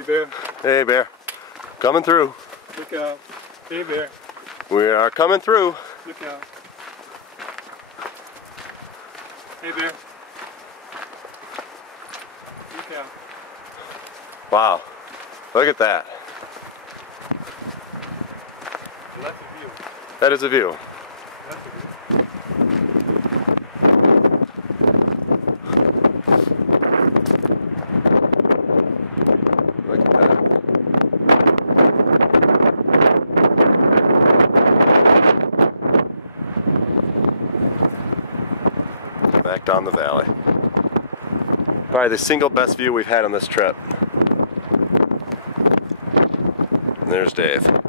Hey, Bear. Hey, Bear. Coming through. Look out. Hey, Bear. We are coming through. Look out. Hey, Bear. Look out. Wow. Look at that. That's a view. That is a view. That's a view. Look at that. Back down the valley. Probably the single best view we've had on this trip. And there's Dave.